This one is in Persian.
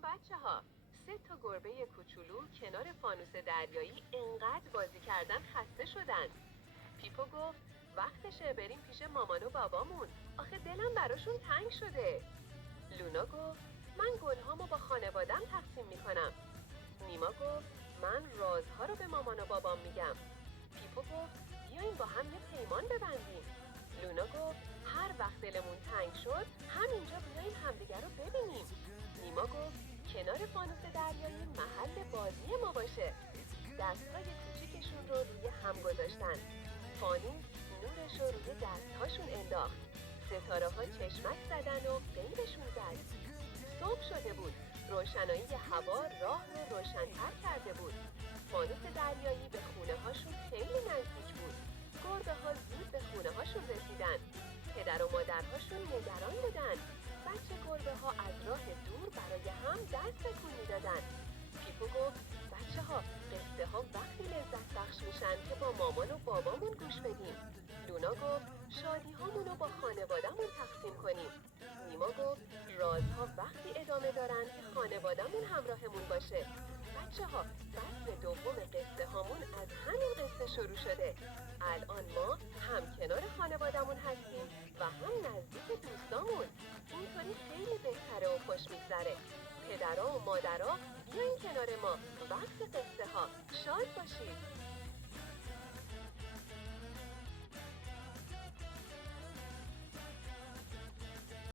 سلام بچه ها. 3 گربه کوچولو کنار فانوس دریایی انقدر بازی کردن خسته شدن. پیپو گفت وقتشه بریم پیش مامان و بابامون، آخه دلم براشون تنگ شده. لونا گفت من گلهامو با خانوادم تقسیم میکنم. نیما گفت من رازها رو به مامان و بابام میگم. پیپو گفت بیاین با هم یه پیمان ببندیم. لونا گفت هر وقت دلمون تنگ شد همینجا بیاین همدیگر رو ببینیم. نیما گفت کنار فانوس دریایی محل بازی ما باشه. دستهای کوچیکشون رو روی هم گذاشتن. فانوس نورش رو روی دستهاشون انداخت. ستاره ها چشمک زدن و غیبشون زد. صبح شده بود. روشنایی هوا راه رو روشن‌تر کرده بود. فانوس دریایی به خونه هاشون خیلی نزدیک بود. گربه ها زود به خونه هاشون رسیدن. پدر و مادرهاشون نگران بودن. بچه گربه ها از راه دور برای هم دست تکون میدادن. پیپو گفت بچه ها قصه ها وقتی لذت بخش میشن که با مامان و بابامون گوش بدیم. لونا گفت شادی هامونو با خانوادمون تقسیم کنیم. نیما گفت رازها وقتی ادامه دارن که خانوادمون همراهمون باشه. بچه ها فصل دوم قصه هامون از همین قصه شروع شده. الان ما هم کنار خانوادمون هستیم و هم نزدیک دوستامون. اینطوری خیلی بهتره و خوش میگذره. پدرها و مادرها بیاین کنار ما. وقت قصه ها. شاد باشید.